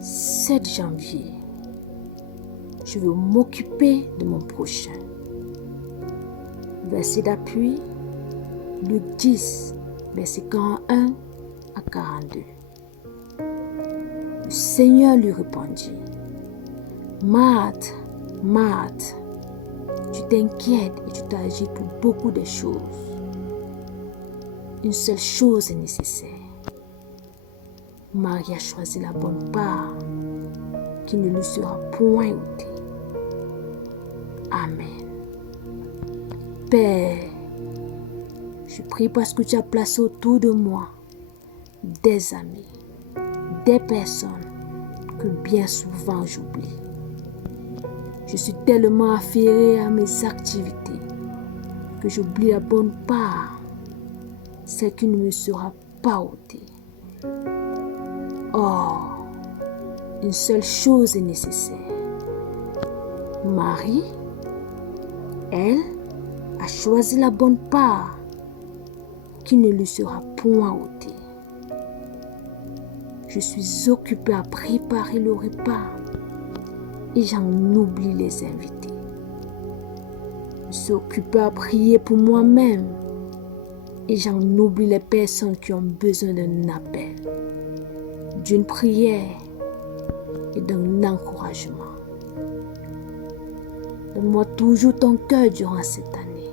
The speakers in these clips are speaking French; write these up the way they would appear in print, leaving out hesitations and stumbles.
7 janvier, je veux m'occuper de mon prochain. Verset d'appui, Luc 10, verset 41 à 42. Le Seigneur lui répondit, Marthe, Marthe, tu t'inquiètes et tu t'agites pour beaucoup de choses. Une seule chose est nécessaire. Marie a choisi la bonne part qui ne lui sera point ôtée. Amen. Père, je prie parce que tu as placé autour de moi des amis, des personnes que bien souvent j'oublie. Je suis tellement affairée à mes activités que j'oublie la bonne part, celle qui ne me sera pas ôtée. Or, une seule chose est nécessaire. Marie, elle, a choisi la bonne part qui ne lui sera point ôtée. Je suis occupée à préparer le repas et j'en oublie les invités. Je suis occupée à prier pour moi-même et j'en oublie les personnes qui ont besoin d'un appel, d'une prière et d'un encouragement. Donne-moi toujours ton cœur durant cette année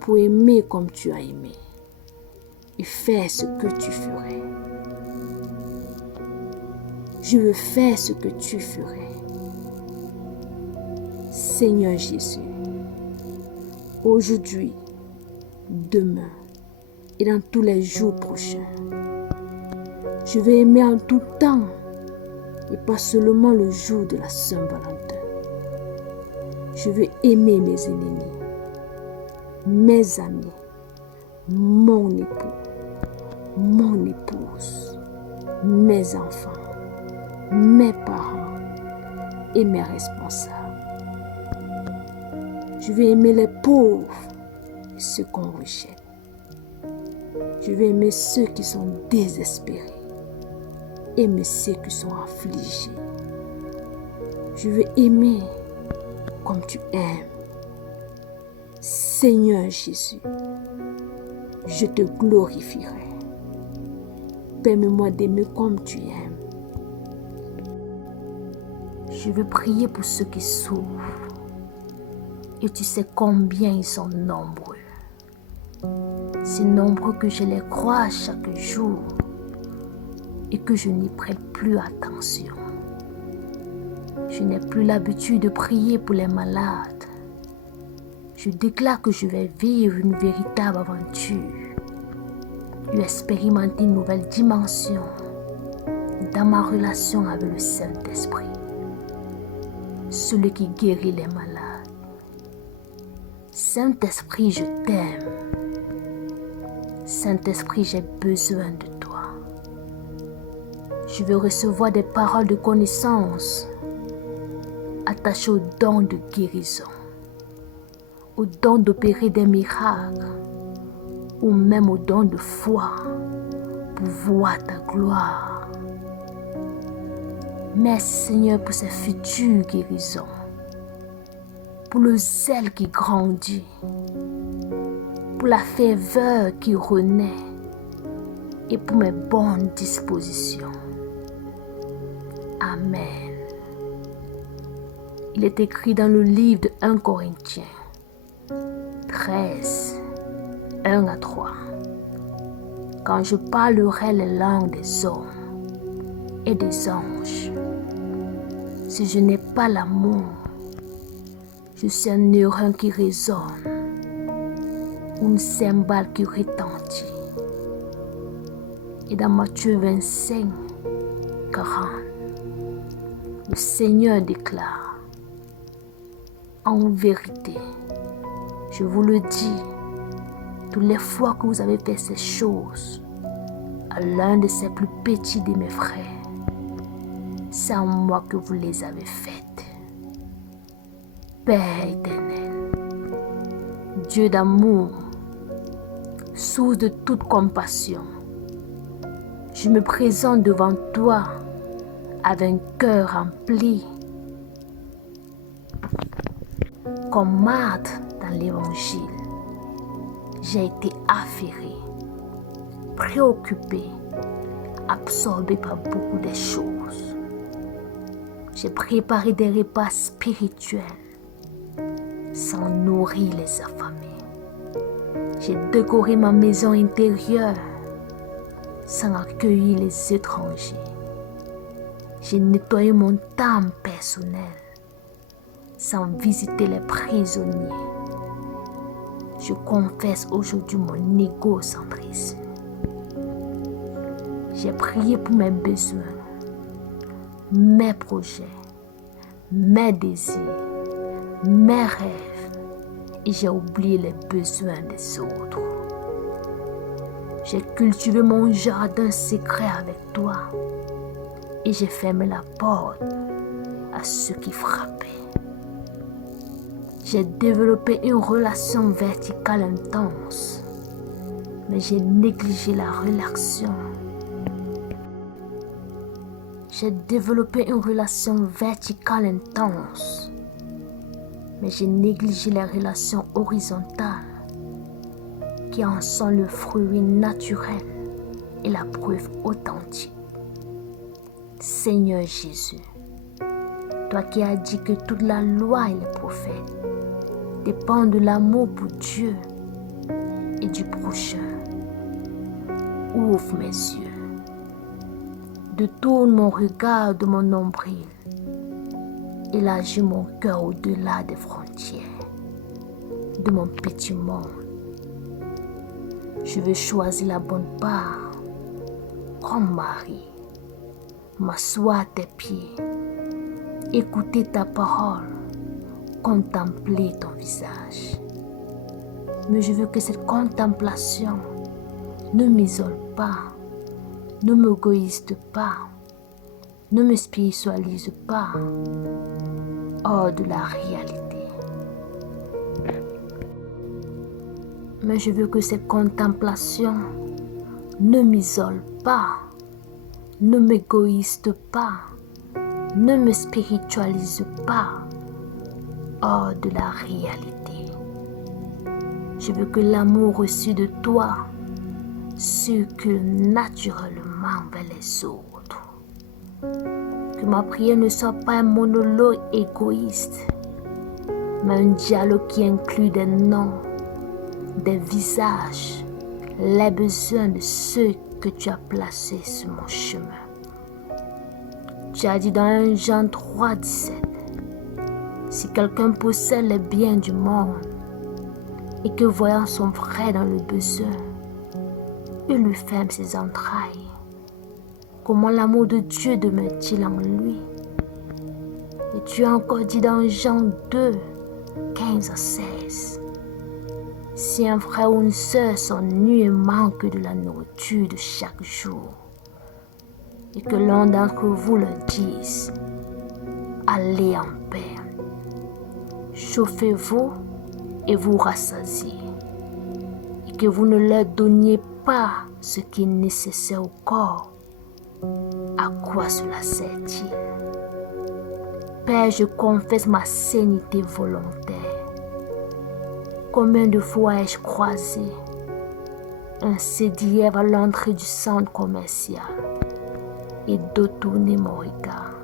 pour aimer comme tu as aimé et faire ce que tu ferais. Je veux faire ce que tu ferais. Seigneur Jésus, aujourd'hui, demain et dans tous les jours prochains, je vais aimer en tout temps et pas seulement le jour de la Saint-Valentin. Je veux aimer mes ennemis, mes amis, mon époux, mon épouse, mes enfants, mes parents et mes responsables. Je veux aimer les pauvres et ceux qu'on rejette. Je veux aimer ceux qui sont désespérés, aimer ceux qui sont affligés. Je veux aimer comme tu aimes. Seigneur Jésus, je te glorifierai. Permets-moi d'aimer comme tu aimes. Je veux prier pour ceux qui souffrent. Et tu sais combien ils sont nombreux. Si nombreux que je les crois chaque jour et que je n'y prête plus attention. Je n'ai plus l'habitude de prier pour les malades. Je déclare que je vais vivre une véritable aventure et expérimenter une nouvelle dimension dans ma relation avec le Saint-Esprit, celui qui guérit les malades. Saint-Esprit, je t'aime. Saint-Esprit, j'ai besoin de toi. Je veux recevoir des paroles de connaissance attachées au don de guérison, au don d'opérer des miracles, ou même au don de foi pour voir ta gloire. Merci Seigneur pour ces futures guérisons, pour le zèle qui grandit, pour la ferveur qui renaît et pour mes bonnes dispositions. Amen. Il est écrit dans le livre de 1 Corinthiens 13, 1 à 3. Quand je parlerai les langues des hommes et des anges, si je n'ai pas l'amour, je suis un neuron qui résonne, une cymbale qui retentit. Et dans Matthieu 25, 40, le Seigneur déclare, en vérité, je vous le dis, toutes les fois que vous avez fait ces choses à l'un de ces plus petits de mes frères, c'est en moi que vous les avez faites. Père éternel, Dieu d'amour, source de toute compassion, je me présente devant toi avec un cœur rempli. Comme Marthe dans l'Évangile, j'ai été affairée, préoccupée, absorbée par beaucoup de choses. J'ai préparé des repas spirituels sans nourrir les affamés. J'ai décoré ma maison intérieure sans accueillir les étrangers. J'ai nettoyé mon temple personnel sans visiter les prisonniers. Je confesse aujourd'hui mon égocentrisme. J'ai prié pour mes besoins, mes projets, mes désirs, mes rêves, et j'ai oublié les besoins des autres. J'ai cultivé mon jardin secret avec toi et j'ai fermé la porte à ceux qui frappaient. J'ai développé une relation verticale intense, mais j'ai négligé la relation. J'ai développé une relation verticale intense, mais j'ai négligé les relations horizontales qui en sont le fruit naturel et la preuve authentique. Seigneur Jésus, toi qui as dit que toute la loi et les prophètes dépendent de l'amour pour Dieu et du prochain, ouvre mes yeux, détourne mon regard de mon nombril, élargis mon cœur au-delà des frontières de mon petit monde. Je veux choisir la bonne part comme Marie, m'asseoir à tes pieds, écouter ta parole, contempler ton visage. Mais je veux que cette contemplation ne m'isole pas, ne m'égoïste pas, ne me spiritualise pas hors de la réalité. Mais je veux que cette contemplation ne m'isole pas, ne m'égoïste pas, ne me spiritualise pas hors de la réalité. Je veux que l'amour reçu de toi circule naturellement vers les autres. Que ma prière ne soit pas un monologue égoïste, mais un dialogue qui inclut des noms, des visages, les besoins de ceux que tu as placés sur mon chemin. Tu as dit dans 1 Jean 3,17, si quelqu'un possède les biens du monde et que voyant son frère dans le besoin, il lui ferme ses entrailles, comment l'amour de Dieu demeure-t-il en lui? Et tu as encore dit dans Jean 2, 15 à 16, si un frère ou une sœur s'ennuie et manque de la nourriture de chaque jour, et que l'un d'entre vous leur dise, allez en paix, chauffez-vous et vous rassasiez, et que vous ne leur donniez pas ce qui est nécessaire au corps, à quoi cela sert-il? Père, je confesse ma sainteté volontaire. Combien de fois ai-je croisé un CDF à l'entrée du centre commercial et détourné mon regard?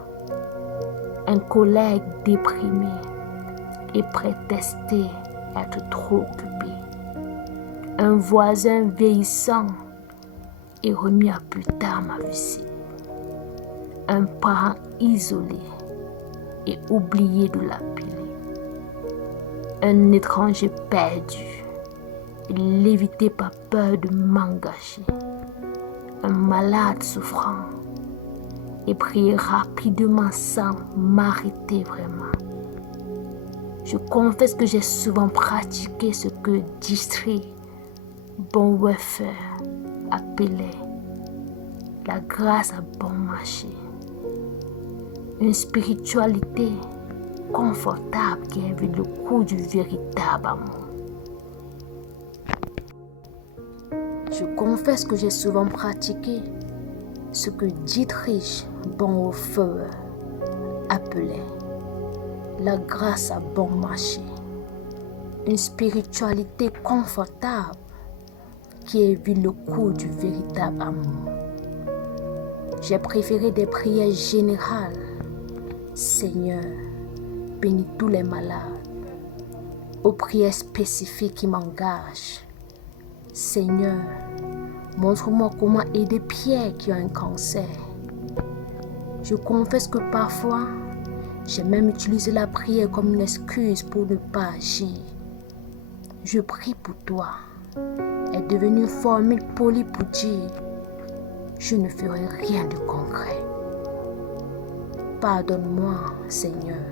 Un collègue déprimé et prétexté être trop occupé. Un voisin vieillissant et remis à plus tard ma visite. Un parent isolé et oublié de l'appeler. Un étranger perdu et lévité par peur de m'engager. Un malade souffrant et prier rapidement sans m'arrêter vraiment. Je confesse que j'ai souvent pratiqué ce que Dietrich Bonhoeffer appelait la grâce à bon marché. Une spiritualité confortable qui évite le coup du véritable amour. Je confesse que j'ai souvent pratiqué ce que Dietrich Bonhoeffer appelait la grâce à bon marché, une spiritualité confortable qui évite le coup du véritable amour. J'ai préféré des prières générales. Seigneur, bénis tous les malades, aux prières spécifiques qui m'engagent. Seigneur, montre-moi comment aider Pierre qui a un cancer. Je confesse que parfois, j'ai même utilisé la prière comme une excuse pour ne pas agir. Je prie pour toi est devenue une formule polie pour dire je ne ferai rien de concret. Pardonne-moi, Seigneur,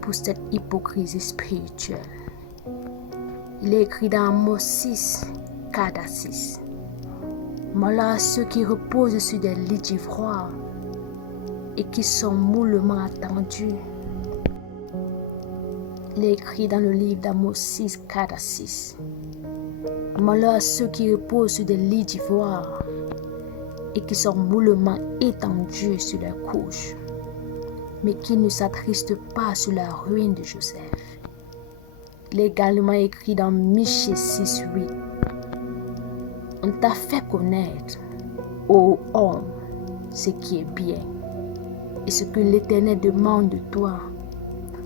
pour cette hypocrisie spirituelle. Il est écrit dans Amos 6, 4 à 6. Malheur à ceux qui reposent sur des lits d'ivoire et qui sont mollement attendus. Il est écrit dans le livre d'Amos 6, 4 à 6. Malheur à ceux qui reposent sur des lits d'ivoire et qui sont mollement étendus sur leurs couches, mais qui ne s'attristent pas sur la ruine de Joseph. Il est également écrit dans Michée 6, 8. On t'a fait connaître, ô homme, ce qui est bien, et ce que l'Éternel demande de toi,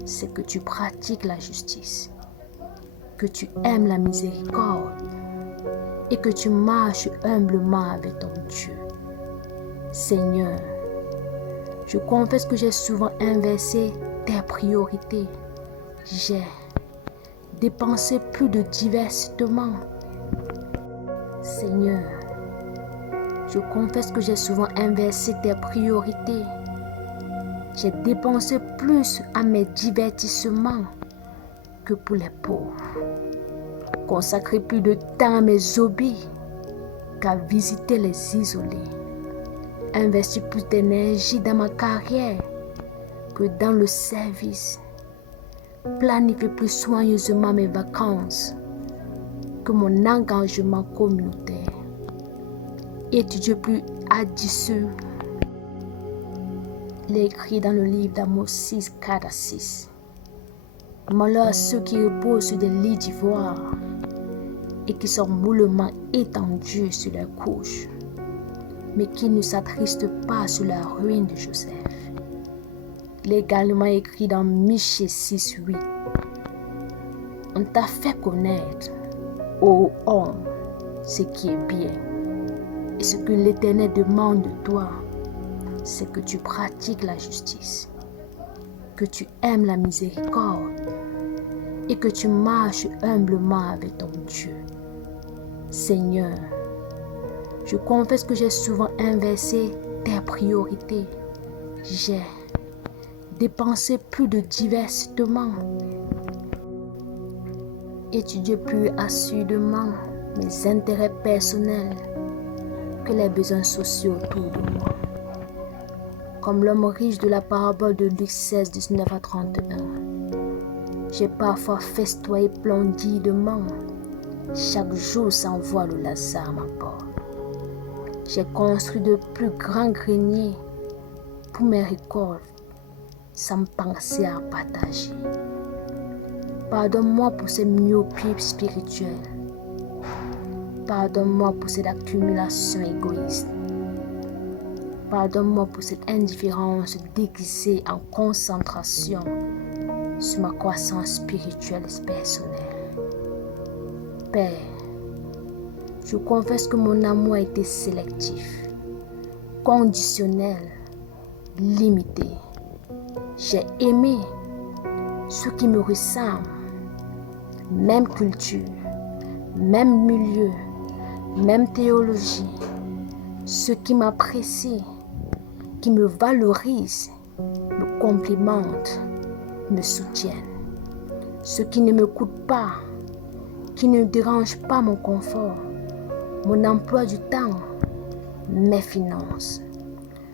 c'est que tu pratiques la justice, que tu aimes la miséricorde et que tu marches humblement avec ton Dieu. Seigneur, je confesse que j'ai souvent inversé tes priorités. J'ai dépensé plus de divertissement. Seigneur, je confesse que j'ai souvent inversé tes priorités. J'ai dépensé plus à mes divertissements que pour les pauvres. Consacré plus de temps à mes hobbies qu'à visiter les isolés. Investi plus d'énergie dans ma carrière que dans le service. Planifier plus soigneusement mes vacances que mon engagement communautaire. Étudier plus adicieux. Il est écrit dans le livre d'Amos 6, 4 à 6. Malheur à ceux qui reposent sur des lits d'ivoire et qui sont mollement étendus sur leurs couches, mais qui ne s'attristent pas sur la ruine de Joseph. Il est également écrit dans Michée 6, 8. On t'a fait connaître, ô homme, ce qui est bien, et ce que l'Éternel demande de toi, c'est que tu pratiques la justice, que tu aimes la miséricorde et que tu marches humblement avec ton Dieu. Seigneur, je confesse que j'ai souvent inversé tes priorités. J'ai dépensé plus de divertissement, étudié plus assidûment mes intérêts personnels que les besoins sociaux autour de moi. Comme l'homme riche de la parabole de Luc 16, 19 à 31. J'ai parfois festoyé splendidement. Chaque jour s'envoie le Lazare à ma porte. J'ai construit de plus grands greniers pour mes récoltes sans penser à partager. Pardonne-moi pour ces myopies spirituelles. Pardonne-moi pour cette accumulation égoïste. Pardonne-moi pour cette indifférence déguisée en concentration sur ma croissance spirituelle et personnelle. Père, je confesse que mon amour a été sélectif, conditionnel, limité. J'ai aimé ceux qui me ressemblent, même culture, même milieu, même théologie, ceux qui m'apprécient, qui me valorisent, me complimentent, me soutiennent. Ceux qui ne m'écoutent pas, qui ne dérangent pas mon confort, mon emploi du temps, mes finances.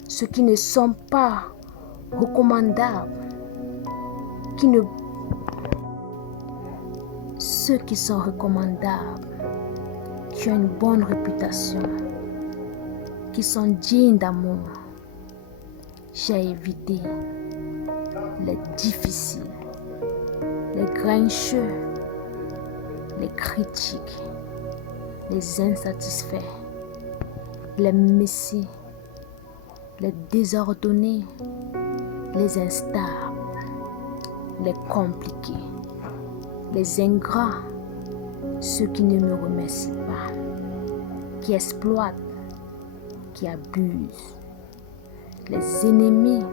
Ceux qui ne sont pas recommandables, ceux qui sont recommandables, qui ont une bonne réputation, qui sont dignes d'amour. J'ai évité les difficiles, les grincheux, les critiques, les insatisfaits, les messies, les désordonnés, les instables, les compliqués, les ingrats, ceux qui ne me remercient pas, qui exploitent, qui abusent, les ennemis,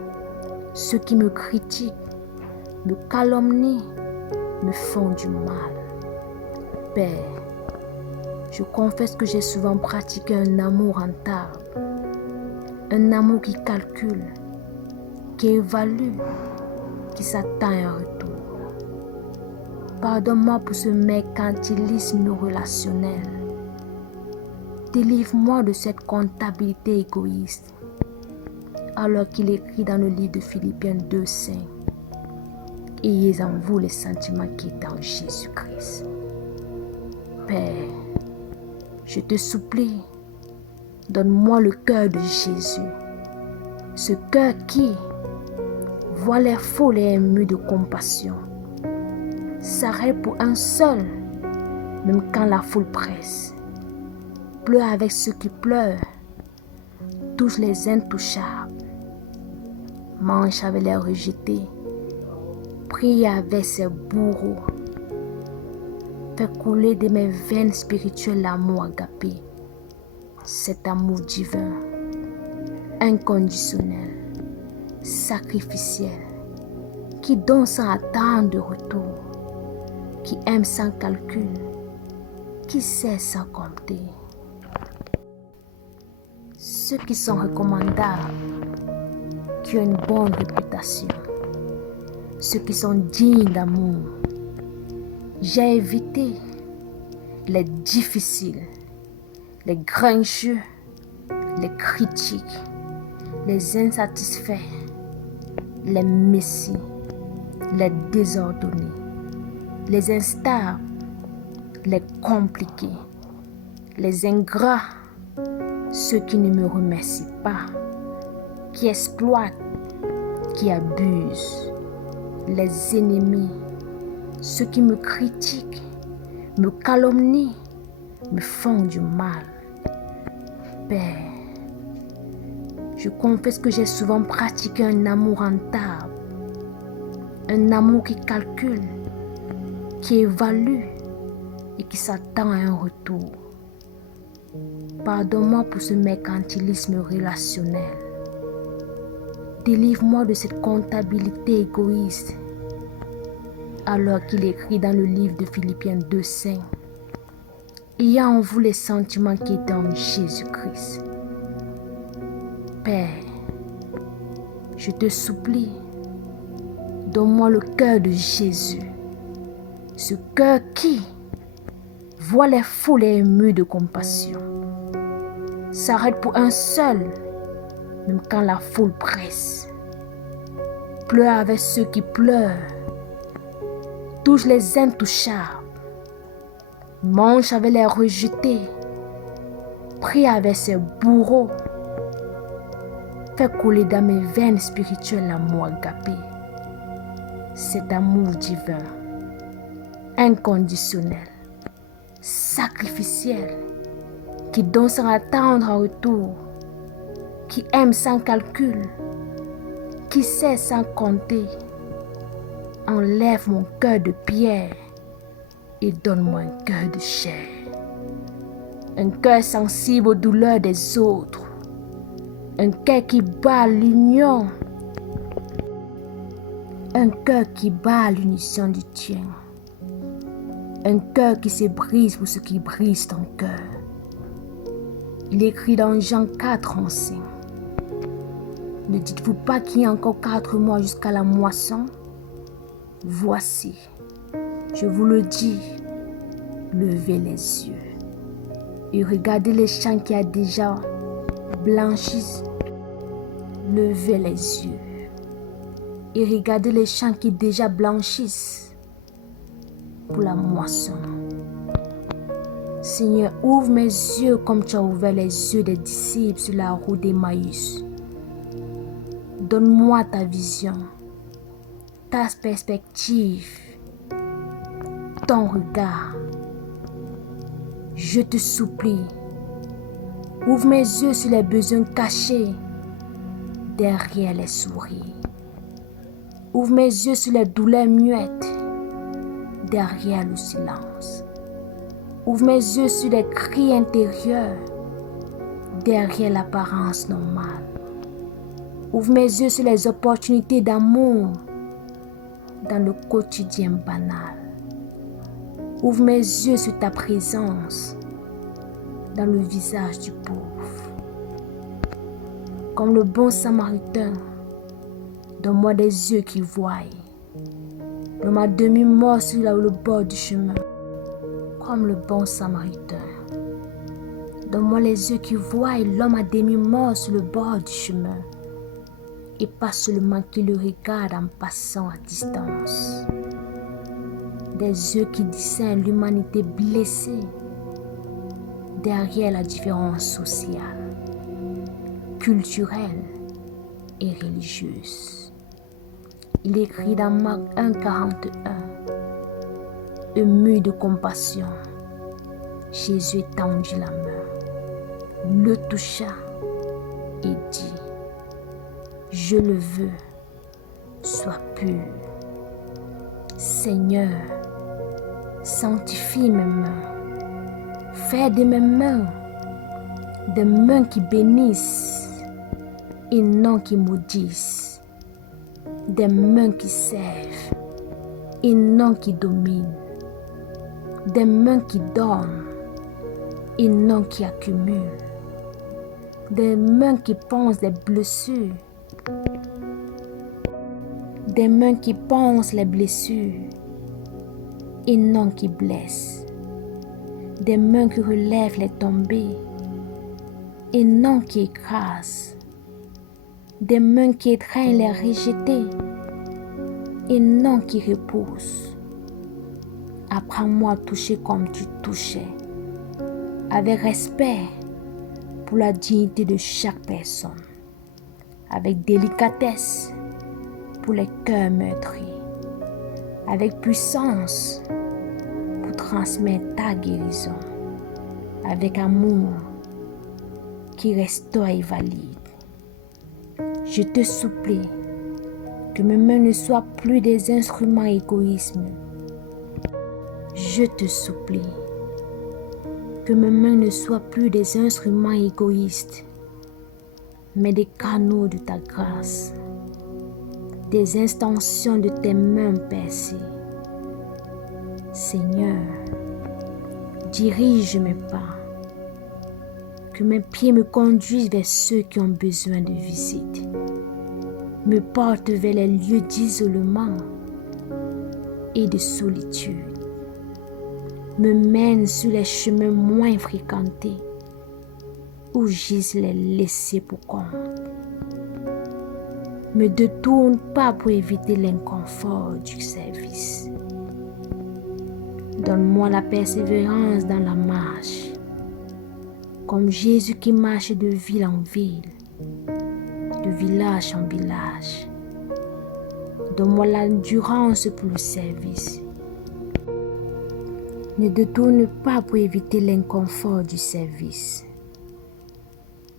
ceux qui me critiquent, me calomnient, me font du mal. Père, je confesse que j'ai souvent pratiqué un amour rentable, un amour qui calcule, qui évalue, qui s'attend à un retour. Pardonne-moi pour ce mercantilisme relationnel. Délivre-moi de cette comptabilité égoïste, alors qu'il écrit dans le livre de Philippiens 2:5. Ayez en vous les sentiments qui étaient en Jésus-Christ. Père, je te supplie, donne-moi le cœur de Jésus, ce cœur qui voit les foules et émus de compassion, s'arrête pour un seul, même quand la foule presse, pleure avec ceux qui pleurent, touche les intouchables, mange avec les rejetés, prie avec ses bourreaux, fait couler de mes veines spirituelles l'amour agapé, cet amour divin, inconditionnel, sacrificiel, qui donne sans attendre de retour, qui aime sans calcul, qui sait sans compter. Ceux qui sont recommandables, qui ont une bonne réputation, ceux qui sont dignes d'amour. J'ai évité les difficiles, les grincheux, les critiques, les insatisfaits, les messies, les désordonnés, les instables, les compliqués, les ingrats, ceux qui ne me remercient pas, qui exploitent, qui abusent, les ennemis, ceux qui me critiquent, me calomnient, me font du mal. Père, je confesse que j'ai souvent pratiqué un amour rentable, un amour qui calcule, qui évalue et qui s'attend à un retour. Pardonne-moi pour ce mercantilisme relationnel. Délivre-moi de cette comptabilité égoïste, alors qu'il écrit dans le livre de Philippiens 2:5. Ayez en vous les sentiments qui étaient en Jésus-Christ. Père, je te supplie, donne-moi le cœur de Jésus, ce cœur qui voit les foules émues de compassion, s'arrête pour un seul, même quand la foule presse, pleure avec ceux qui pleurent, touche les intouchables, mange avec les rejetés, prie avec ses bourreaux, fait couler dans mes veines spirituelles l'amour agapé, cet amour divin, inconditionnel, sacrificiel, qui donne sans attendre en retour, qui aime sans calcul, qui sait sans compter. Enlève mon cœur de pierre et donne-moi un cœur de chair, un cœur sensible aux douleurs des autres, un cœur qui bat l'union, un cœur qui bat l'unisson du tien, un cœur qui se brise pour ceux qui brisent ton cœur. Il écrit dans Jean 4:11. Ne dites-vous pas qu'il y a encore 4 mois jusqu'à la moisson? Voici, je vous le dis, levez les yeux et regardez les champs qui a déjà blanchi. Levez les yeux et regardez les champs qui déjà blanchissent pour la moisson. Seigneur, ouvre mes yeux comme tu as ouvert les yeux des disciples sur la route d'Emmaüs. Donne-moi ta vision, ta perspective, ton regard. Je te supplie, ouvre mes yeux sur les besoins cachés derrière les sourires. Ouvre mes yeux sur les douleurs muettes derrière le silence. Ouvre mes yeux sur les cris intérieurs derrière l'apparence normale. Ouvre mes yeux sur les opportunités d'amour dans le quotidien banal. Ouvre mes yeux sur ta présence dans le visage du pauvre. Comme le bon samaritain, donne-moi des yeux qui voient. Donne-moi demi-mort sur le bord du chemin. Comme le bon samaritain, donne-moi les yeux qui voient l'homme à demi-mort sur le bord du chemin. Et pas seulement qui le regarde en passant à distance. Des yeux qui discernent l'humanité blessée derrière la différence sociale, culturelle et religieuse. Il écrit dans Marc 1,41, ému de compassion, Jésus étendit la main, le toucha et dit: je le veux, sois pur. Seigneur, sanctifie mes mains. Fais de mes mains des mains qui bénissent et non qui maudissent. Des mains qui servent et non qui dominent. Des mains qui donnent et non qui accumulent. Des mains qui pansent des blessures. Des mains qui pansent les blessures et non qui blessent. Des mains qui relèvent les tombées et non qui écrasent. Des mains qui étreignent les rejetés et non qui repoussent. Apprends-moi à toucher comme tu touchais, avec respect pour la dignité de chaque personne, avec délicatesse pour les cœurs meurtris, avec puissance pour transmettre ta guérison, avec amour qui restaure et valide. Je te supplie que mes mains ne soient plus des instruments égoïsme. Je te supplie que mes mains ne soient plus des instruments égoïstes, mais des canaux de ta grâce, des extensions de tes mains percées. Seigneur, dirige mes pas, que mes pieds me conduisent vers ceux qui ont besoin de visite, me porte vers les lieux d'isolement et de solitude, me mène sur les chemins moins fréquentés où gisent les laissés pour compte. Me détourne pas pour éviter l'inconfort du service. Donne-moi la persévérance dans la marche, comme Jésus qui marche de ville en ville, de village en village. Donne-moi l'endurance pour le service. Ne détourne pas pour éviter l'inconfort du service.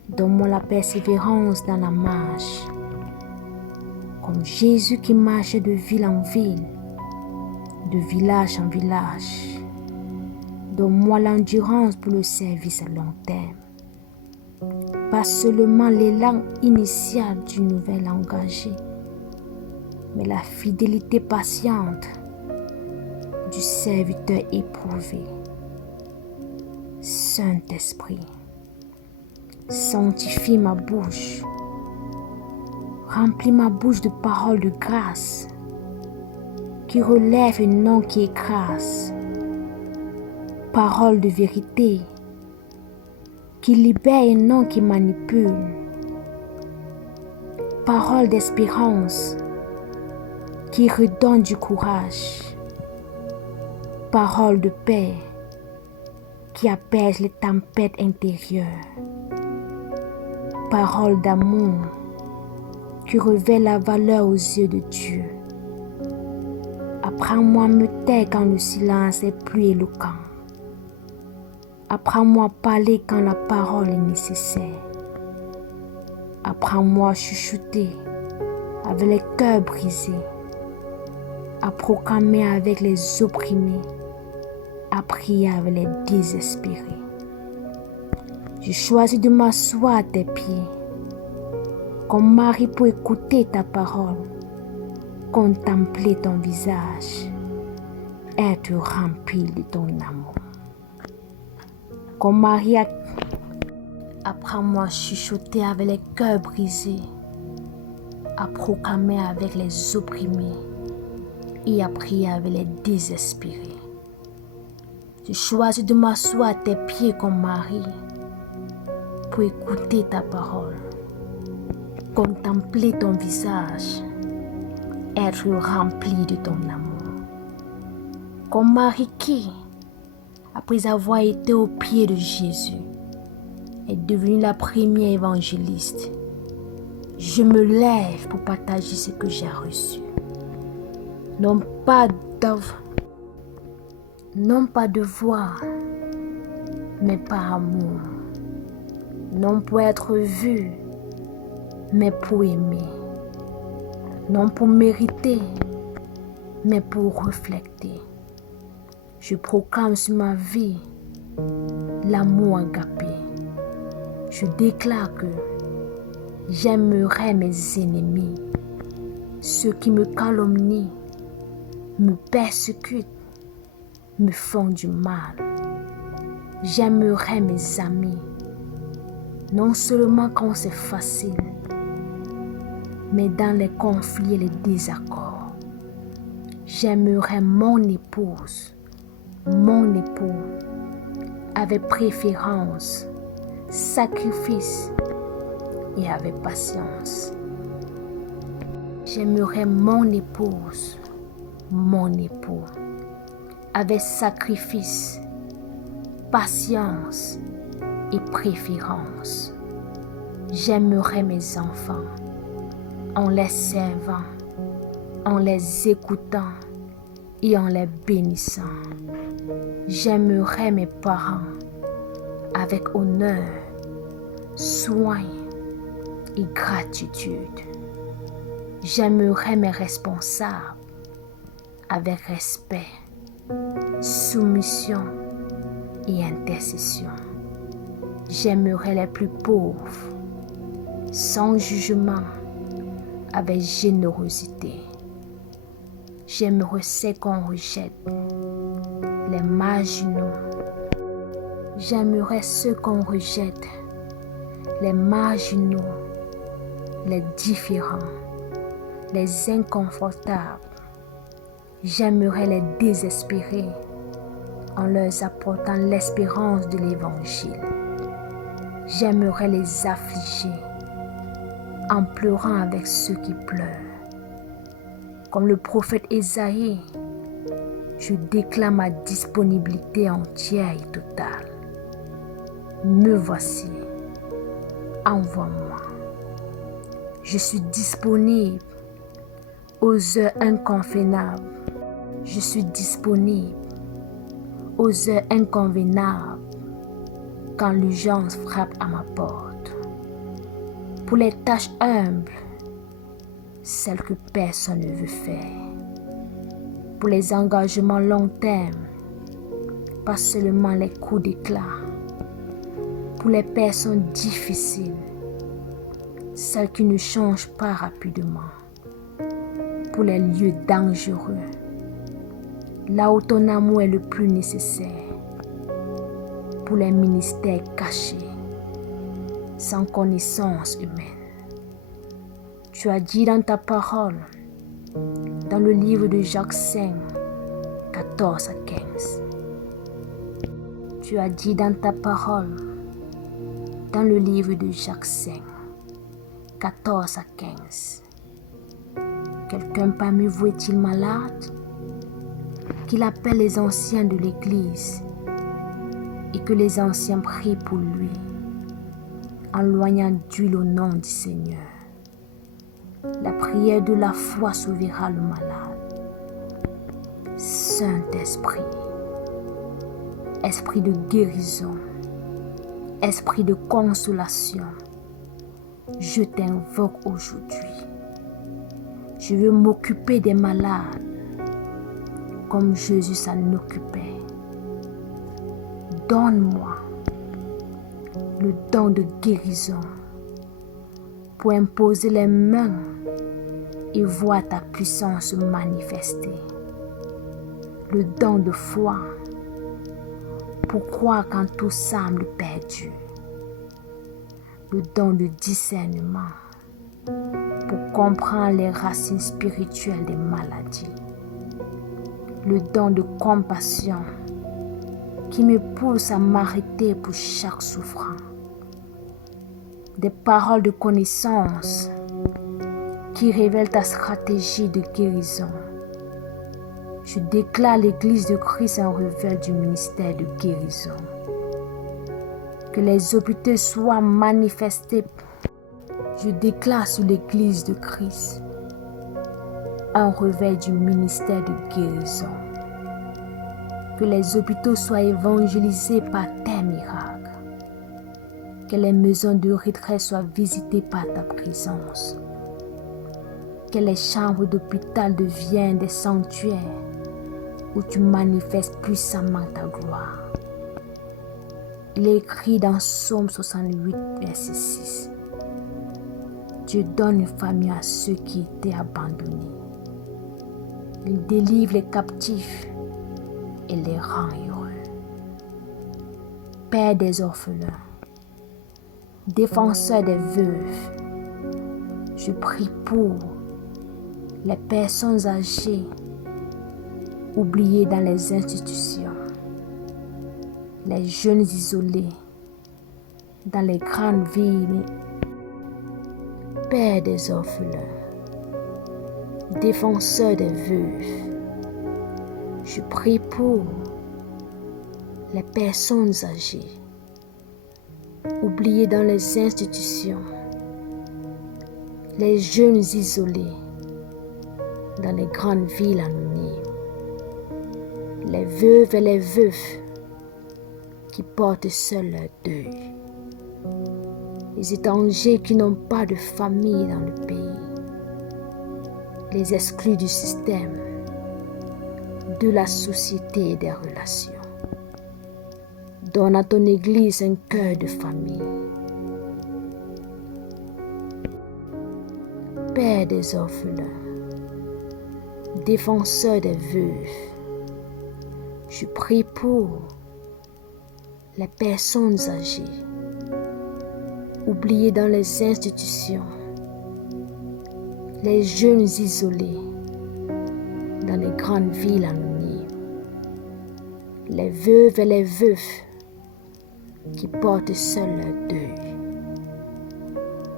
Donne-moi la persévérance dans la marche, comme Jésus qui marche de ville en ville, de village en village. Donne-moi l'endurance pour le service à long terme. Pas seulement l'élan initial du nouvel engagé, mais la fidélité patiente du serviteur éprouvé. Saint-Esprit, sanctifie ma bouche. Remplis ma bouche de paroles de grâce qui relèvent et non qui écrasent. Paroles de vérité qui libèrent et non qui manipulent. Paroles d'espérance qui redonnent du courage. Paroles de paix qui apaise les tempêtes intérieures. Parole d'amour qui révèle la valeur aux yeux de Dieu. Apprends-moi à me taire quand le silence est plus éloquent. Apprends-moi à parler quand la parole est nécessaire. Apprends-moi à chuchoter avec les cœurs brisés, à proclamer avec les opprimés, à prier avec les désespérés. Je choisis de m'asseoir à tes pieds, comme Marie pour écouter ta parole, contempler ton visage, être rempli de ton amour. Comme Marie, apprends-moi à chuchoter avec les cœurs brisés, à proclamer avec les opprimés et à prier avec les désespérés. Je choisis de m'asseoir à tes pieds comme Marie pour écouter ta parole, contempler ton visage, être rempli de ton amour. Comme Marie qui, après avoir été au pied de Jésus, est devenue la première évangéliste. Je me lève pour partager ce que j'ai reçu. Non pas de voix, mais par amour. Non pour être vu, mais pour aimer. Non pour mériter, mais pour refléter. Je proclame sur ma vie l'amour agapé. Je déclare que j'aimerai mes ennemis, ceux qui me calomnient, me persécutent, me font du mal. J'aimerai mes amis, non seulement quand c'est facile, mais dans les conflits et les désaccords. J'aimerai mon épouse, mon époux, avec préférence, sacrifice et avec patience. J'aimerai mon épouse, mon époux, avec sacrifice, patience et préférence. J'aimerai mes enfants en les servant, en les écoutant et en les bénissant. J'aimerai mes parents avec honneur, soin et gratitude. J'aimerai mes responsables avec respect, soumission et intercession. J'aimerai les plus pauvres sans jugement, avec générosité. J'aimerai ceux qu'on rejette, les marginaux. J'aimerai ceux qu'on rejette, les marginaux, les différents, les inconfortables. J'aimerai les désespérer en leur apportant l'espérance de l'Évangile. J'aimerai les affliger en pleurant avec ceux qui pleurent. Comme le prophète Ésaïe, je déclare ma disponibilité entière et totale. Me voici, envoie-moi. Je suis disponible aux heures inconvenables. Je suis disponible aux heures inconvenables quand l'urgence frappe à ma porte. Pour les tâches humbles, celles que personne ne veut faire. Pour les engagements long terme, pas seulement les coups d'éclat. Pour les personnes difficiles, celles qui ne changent pas rapidement. Pour les lieux dangereux, là où ton amour est le plus nécessaire. Pour les ministères cachés, sans connaissance humaine. Tu as dit dans ta parole, dans le livre de Jacques 5, 14 à 15. Tu as dit dans ta parole, dans le livre de Jacques 5, 14 à 15. Quelqu'un parmi vous est-il malade? Qu'il appelle les anciens de l'église et que les anciens prient pour lui, en loignant d'huile au nom du Seigneur. La prière de la foi sauvera le malade. Saint-Esprit, Esprit de guérison, Esprit de consolation, je t'invoque aujourd'hui. Je veux m'occuper des malades comme Jésus s'en occupait. Donne-moi le don de guérison pour imposer les mains et voir ta puissance se manifester. Le don de foi pour croire quand tout semble perdu. Le don de discernement pour comprendre les racines spirituelles des maladies. Le don de compassion qui me pousse à m'arrêter pour chaque souffrant. Des paroles de connaissance qui révèlent ta stratégie de guérison. Je déclare l'Église de Christ un réveil du ministère de guérison. Que les hôpitaux soient manifestés. Je déclare sur l'Église de Christ un réveil du ministère de guérison. Que les hôpitaux soient évangélisés par tes miracles. Que les maisons de retraite soient visitées par ta présence. Que les chambres d'hôpital deviennent des sanctuaires où tu manifestes puissamment ta gloire. Il est écrit dans Psaume 68, verset 6. Dieu donne une famille à ceux qui étaient abandonnés. Il délivre les captifs et les rend heureux. Père des orphelins, défenseur des veuves, je prie pour les personnes âgées oubliées dans les institutions, les jeunes isolés dans les grandes villes. Père des orphelins, défenseur des veuves, je prie pour les personnes âgées oubliées dans les institutions, les jeunes isolés dans les grandes villes anonymes, les veuves et les veufs qui portent seuls leur deuil, les étrangers qui n'ont pas de famille dans le pays, les exclus du système, de la société et des relations. Donne à ton Église un cœur de famille. Père des orphelins, défenseur des veuves, je prie pour les personnes âgées, oubliées dans les institutions, les jeunes isolés dans les grandes villes anonymes, les veuves et les veufs qui portent seuls leur deuil,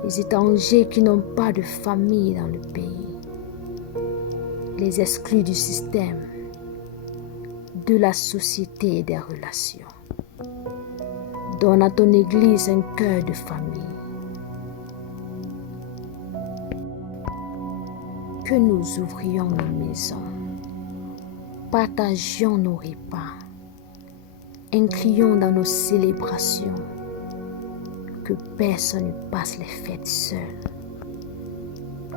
les étrangers qui n'ont pas de famille dans le pays, les exclus du système, de la société et des relations. Donne à ton Église un cœur de famille. Que nous ouvrions nos maisons, partagions nos repas, incluons dans nos célébrations, que personne ne passe les fêtes seul,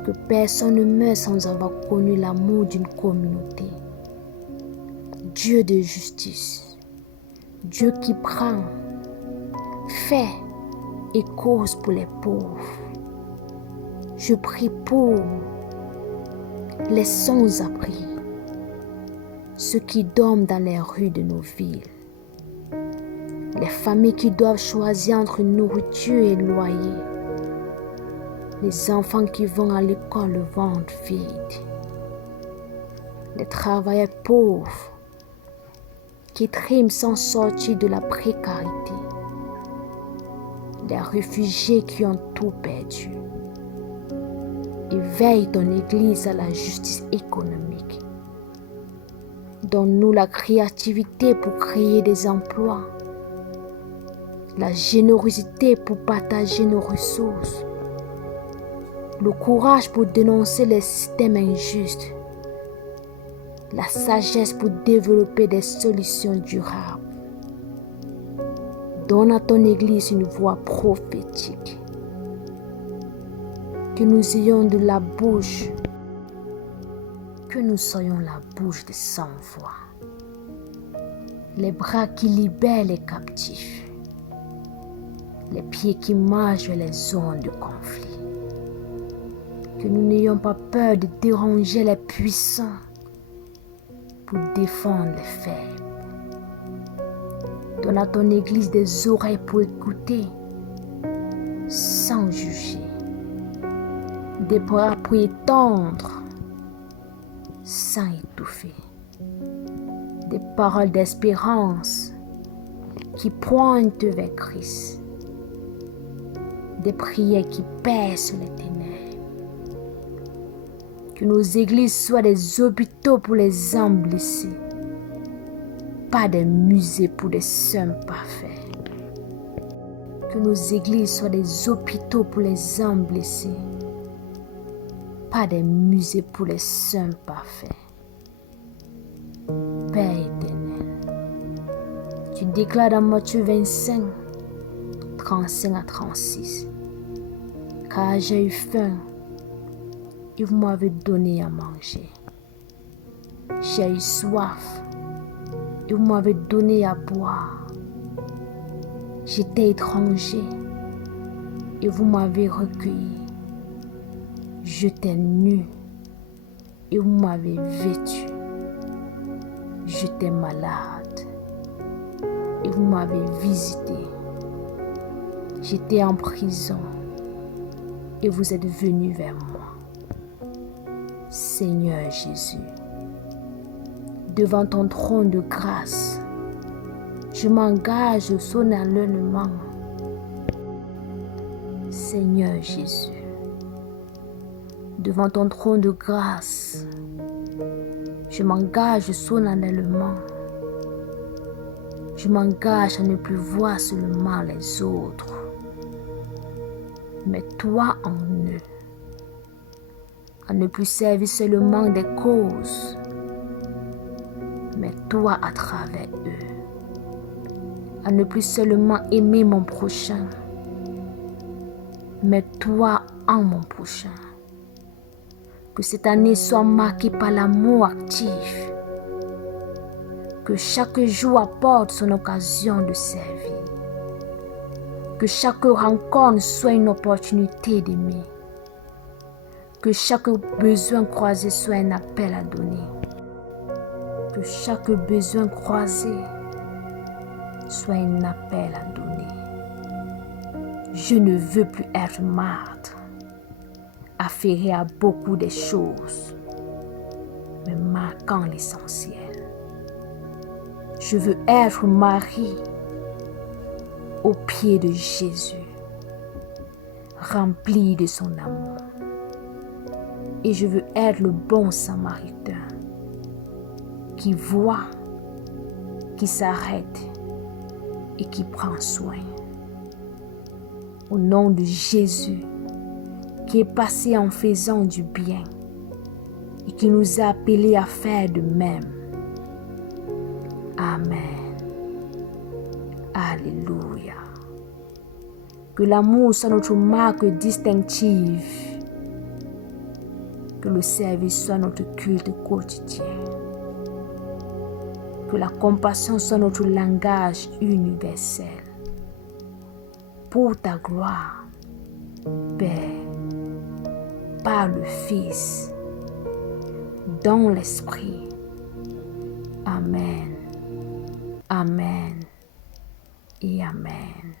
que personne ne meure sans avoir connu l'amour d'une communauté. Dieu de justice, Dieu qui prend, fait et cause pour les pauvres. Je prie pour les sans-abri, ceux qui dorment dans les rues de nos villes, les familles qui doivent choisir entre nourriture et loyer, les enfants qui vont à l'école le ventre vide, les travailleurs pauvres qui triment sans sortir de la précarité, les réfugiés qui ont tout perdu. Éveille ton Église à la justice économique. Donne-nous la créativité pour créer des emplois la générosité pour partager nos ressources, le courage pour dénoncer les systèmes injustes, la sagesse pour développer des solutions durables. Donne à ton Église une voix prophétique, que nous ayons de la bouche, que nous soyons la bouche de sans-voix, les bras qui libèrent les captifs, les pieds qui marchent vers les zones de conflit, que nous n'ayons pas peur de déranger les puissants pour défendre les faibles. Donne à ton Église des oreilles pour écouter sans juger, des bras pour étendre sans étouffer, des paroles d'espérance qui pointent vers Christ, des prières qui percent les ténèbres. Que nos églises soient des hôpitaux pour les âmes blessées, pas des musées pour des saints parfaits. Que nos églises soient des hôpitaux pour les âmes blessées, pas des musées pour les saints parfaits. Père éternel, tu déclares dans Matthieu 25, 35 à 36, car j'ai eu faim et vous m'avez donné à manger. J'ai eu soif et vous m'avez donné à boire. J'étais étranger et vous m'avez recueilli. J'étais nu et vous m'avez vêtu. J'étais malade et vous m'avez visité. J'étais en prison et vous êtes venu vers moi. Seigneur Jésus, devant ton trône de grâce, je m'engage solennellement. Seigneur Jésus, devant ton trône de grâce, je m'engage solennellement. Je m'engage à ne plus voir seulement les autres, mais toi en eux. À ne plus servir seulement des causes, mais toi à travers eux. À ne plus seulement aimer mon prochain, mais toi en mon prochain. Que cette année soit marquée par l'amour actif. Que chaque jour apporte son occasion de servir. Que chaque rencontre soit une opportunité d'aimer. Que chaque besoin croisé soit un appel à donner. Que chaque besoin croisé soit un appel à donner. Je ne veux plus être martre, affairé à beaucoup de choses, mais marquant l'essentiel. Je veux être Marie aux pieds de Jésus, rempli de son amour. Et je veux être le bon Samaritain qui voit, qui s'arrête et qui prend soin. Au nom de Jésus, qui est passé en faisant du bien et qui nous a appelés à faire de même. Amen. Alléluia. Que l'amour soit notre marque distinctive. Que le service soit notre culte quotidien. Que la compassion soit notre langage universel. Pour ta gloire, Père, par le Fils, dans l'Esprit. Amen. Amen et Amen.